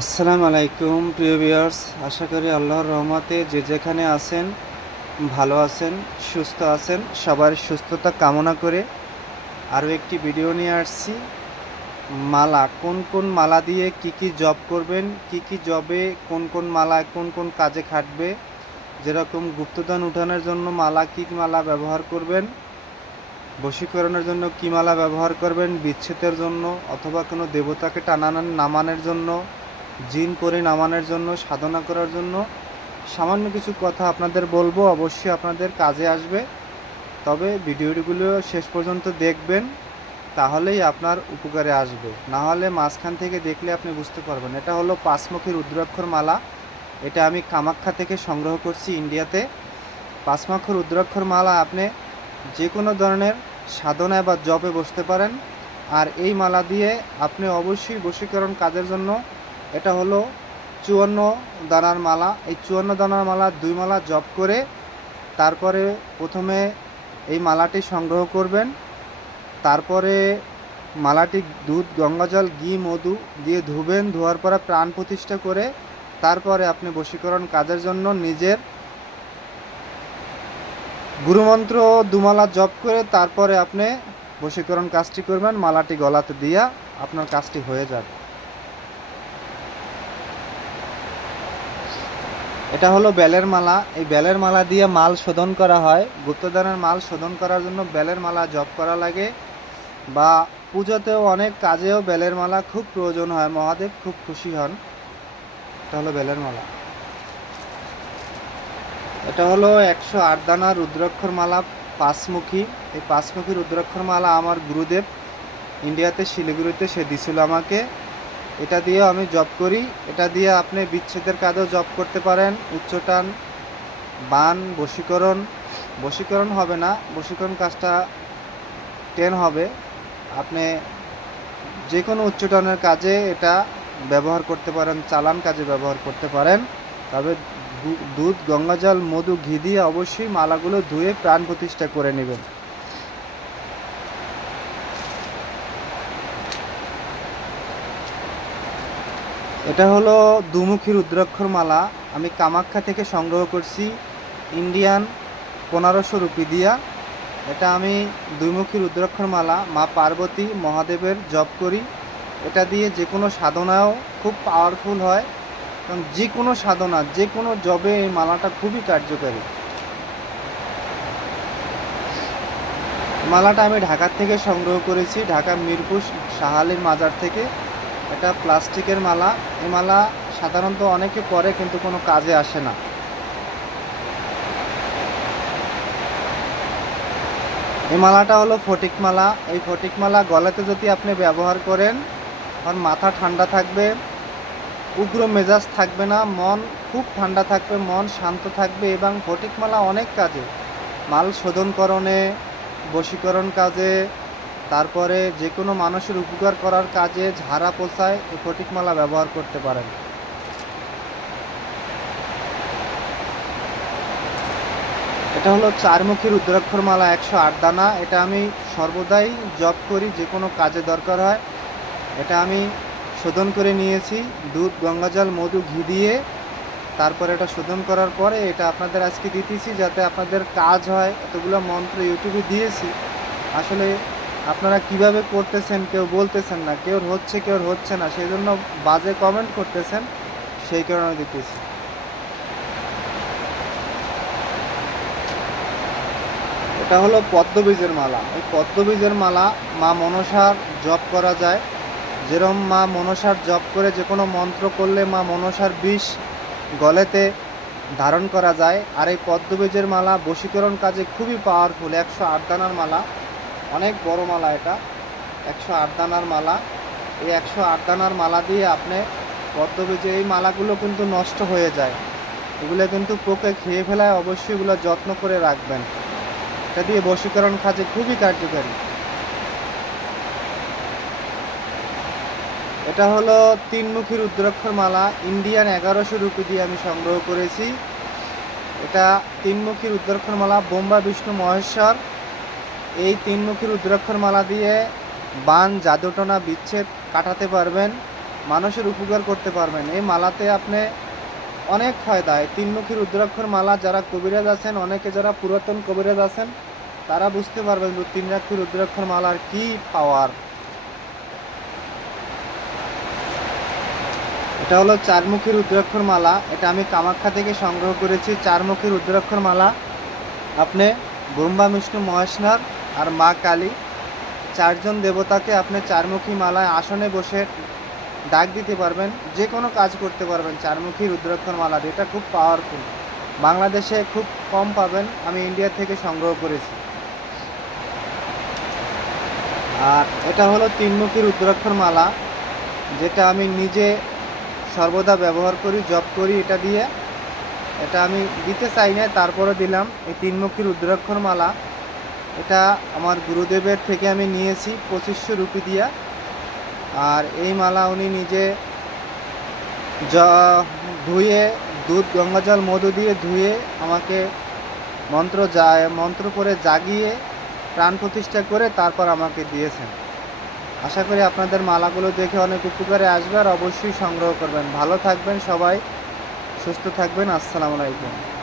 আসসালামু আলাইকুম, প্রিয় ভিউয়ার্স। আশা করি আল্লাহর রহমতে যে যেখানে আছেন, ভালো আছেন, সুস্থ আছেন, সবার সুস্থতা কামনা করে আরও একটি ভিডিও নিয়ে আসছি। মালা, কোন কোন মালা দিয়ে কি কি জব করবেন, কি কি জবে, কোন কোন মালা কোন কোন কাজে খাটবে, যেরকম গুপ্তদান উঠানোর জন্য মালা কি মালা ব্যবহার করবেন, বশীকরণের জন্য কি মালা ব্যবহার করবেন, বিচ্ছেদের জন্য অথবা কোনো দেবতাকে টানানোর, নামানোর জন্য জিন করে নামানোর জন্য, সাধনা করার জন্য সামান্য কিছু কথা আপনাদের বলব, অবশ্যই আপনাদের কাজে আসবে। তবে ভিডিওগুলো শেষ পর্যন্ত দেখবেন, তাহলেই আপনার উপকারে আসবে। না হলে মাঝখান থেকে দেখলে আপনি বুঝতে পারবেন। এটা হলো পাঁচমুখী রুদ্রাক্ষর মালা। এটা আমি কামাখ্যা থেকে সংগ্রহ করছি ইন্ডিয়াতে। পাঁচমুখী রুদ্রাক্ষর মালা আপনি যে কোনো ধরনের সাধনায় বা জবে বসতে পারেন। আর এই মালা দিয়ে আপনি অবশ্যই বশীকরণ কাজের জন্য এটা হলো চুয়ান্ন দানার মালা। এই চুয়ান্ন দানার মালা দুই মালা জপ করে তারপরে প্রথমে এই মালাটি সংগ্রহ করবেন। তারপরে মালাটি দুধ, গঙ্গাজল, ঘি, মধু দিয়ে ধুবেন। ধোয়ার পরে প্রাণ প্রতিষ্ঠা করে তারপরে আপনি বশীকরণ কাজের জন্য নিজের গুরুমন্ত্র দুমালা জপ করে তারপরে আপনি বশীকরণ কাজটি করবেন। মালাটি গলাতে দিয়া আপনার কাজটি হয়ে যাবে। এটা হলো বেলের মালা। এই বেলের মালা দিয়ে মাল শোধন করা হয়। গুপ্তদানের মাল শোধন করার জন্য বেলের মালা জপ করা লাগে বা পুজোতেও অনেক কাজেও বেলের মালা খুব প্রয়োজন হয়। মহাদেব খুব খুশি হন। এটা হলো বেলের মালা। এটা হলো একশো আট দানা রুদ্রাক্ষর মালা পাঁচমুখী। এই পাঁচমুখী রুদ্রাক্ষর মালা আমার গুরুদেব। ইন্ডিয়াতে শিলিগুড়িতে সে দিছিল আমাকে। এটা দিয়ে আমি জব করি। এটা দিয়ে আপনি বিচ্ছেদের কাজেও জব করতে পারেন। উচ্চটান বান বশীকরণ। বশীকরণ হবে না, বশীকরণ কাজটা টেন হবে। আপনি যে কোনো উচ্চটানের কাজে এটা ব্যবহার করতে পারেন, চালান কাজে ব্যবহার করতে পারেন। তবে দুধ, গঙ্গাজল, মধু, ঘি দিয়ে অবশ্যই মালাগুলো ধুয়ে প্রাণ প্রতিষ্ঠা করে নেবেন। এটা হলো দুমুখী রুদ্রাক্ষর মালা। আমি কামাখ্যা থেকে সংগ্রহ করছি ইন্ডিয়ান পনেরোশো রুপি দিয়া। এটা আমি দুইমুখী রুদ্রাক্ষর মালা, মা পার্বতী মহাদেবের জপ করি। এটা দিয়ে যে কোনো সাধনাও খুব পাওয়ারফুল হয়। এবং যে কোনো সাধনা, যে কোনো জবে এই মালাটা খুবই কার্যকারী। মালাটা আমি ঢাকার থেকে সংগ্রহ করেছি ঢাকা মিরপুর সাহালির মাজার থেকে। এটা প্লাস্টিকের মালা। এই মালা সাধারণত অনেকে পরে কিন্তু কোনো কাজে আসে না। এই মালাটা হলো ফটিক মালা। এই ফটিক মালা গলাতে যদি আপনি ব্যবহার করেন আর মাথা ঠান্ডা থাকবে, উগ্র মেজাজ থাকবে না, মন খুব ঠান্ডা থাকবে, মন শান্ত থাকবে এবং ফটিক মালা অনেক কাজে। মাল শোধনকরণে, বশীকরণ কাজে তারপরে যে কোনো মানুষের উপকার করার কাজে ঝাড়া পোছায় এই ফটিকমালা ব্যবহার করতে পারেন। এটা হলো চারমুখী রুদ্রাক্ষর মালা একশো আট দানা। এটা আমি সর্বদাই জব করি, যে কোনো কাজে দরকার হয়। এটা আমি শোধন করে নিয়েছি। দুধ, গঙ্গাজল, মধু, ঘি দিয়ে। তারপরে এটা শোধন করার পরে এটা আপনাদের আজকে দিতেছি যাতে আপনাদের কাজ হয়। এতগুলো মন্ত্র ইউটিউবে দিয়েছি। আসলে আপনারা কীভাবে করতেছেন, কেউ বলতেছেন না, কেউ হচ্ছে কেউ হচ্ছে না সেই জন্য বাজে কমেন্ট করতেছেন, সেই কারণে দিতেছি এটা হলো পদ্মবীজের মালা। এই পদ্মবীজের মালা মা মনসার জপ করা যায়। যেরম মা মনসার জপ করে যে কোনো মন্ত্র করলে মা মনসার বিষ গলেতে ধারণ করা যায়। আর এই পদ্মবীজের মালা বশীকরণ কাজে খুবই পাওয়ারফুল একশো আট দানার মালা। অনেক বড় মালা এটা। একশো আট দানার মালা। এই একশো আট দানার মালা দিয়ে আপনি পদ্মবীজে এই মালাগুলো কিন্তু নষ্ট হয়ে যায়। এগুলো কিন্তু পোকে খেয়ে ফেলায় অবশ্যই এগুলো যত্ন করে রাখবেন। এটা দিয়ে বশীকরণ কাজে খুবই কার্যকারী। এটা হলো তিনমুখী রুদ্রাক্ষর মালা। ইন্ডিয়ান এগারোশো রুপি দিয়ে আমি সংগ্রহ করেছি। এটা তিনমুখী রুদ্রাক্ষর মালা, বোম্বা, বিষ্ণু, মহেশ্বর। এই তিনমুখী রুদ্রাক্ষর মালা দিয়ে বান, জাদুটনা, বিচ্ছেদ কাটাতে পারবেন, মানুষের উপকার করতে পারবেন। এই মালাতে আপনি অনেক ফায়দা। এই তিনমুখী রুদ্রাক্ষর মালা যারা কবিরাজ আছেন, অনেকে যারা পুরাতন কবিরাজ আছেন, তারা বুঝতে পারবেন তিনমুখী রুদ্রাক্ষর মালার কি পাওয়ার। এটা হলো চারমুখী রুদ্রাক্ষর মালা। এটা আমি কামাখ্যা থেকে সংগ্রহ করেছি। চারমুখী রুদ্রাক্ষর মালা। আপনি ব্রহ্মা, বিষ্ণু, মহেশনার আর মা কালী। চারজন দেবতাকে আপনি চারমুখী মালায় আসনে বসে ডাক দিতে পারবেন যে কোনো কাজ করতে পারবেন, চারমুখী রুদ্রাক্ষর মালা। এটা খুব পাওয়ারফুল বাংলাদেশে খুব কম পাবেন, আমি ইন্ডিয়া থেকে সংগ্রহ করেছি। আর এটা হলো তিনমুখী রুদ্রাক্ষর মালা, যেটা আমি নিজে সর্বদা ব্যবহার করি জব করি এটা দিয়ে। এটা আমি দিতে চাই না তারপরে দিলাম। এই তিনমুখী রুদ্রাক্ষর মালা এটা আমার গুরুদেবের থেকে আমি নিয়েছি পঁচিশশো রুপি দিয়া। আর এই মালা উনি নিজে ধুয়ে, দুধ, গঙ্গাজল, মধু দিয়ে ধুয়ে আমাকে মন্ত্র যায় মন্ত্র করে জাগিয়ে প্রাণ প্রতিষ্ঠা করে তারপর আমাকে দিয়েছেন। আশা করি আপনাদের মালাগুলো দেখে অনেক উপকারে আসবে আর অবশ্যই সংগ্রহ করবেন। ভালো থাকবেন সবাই, সুস্থ থাকবেন। আসসালামু আলাইকুম।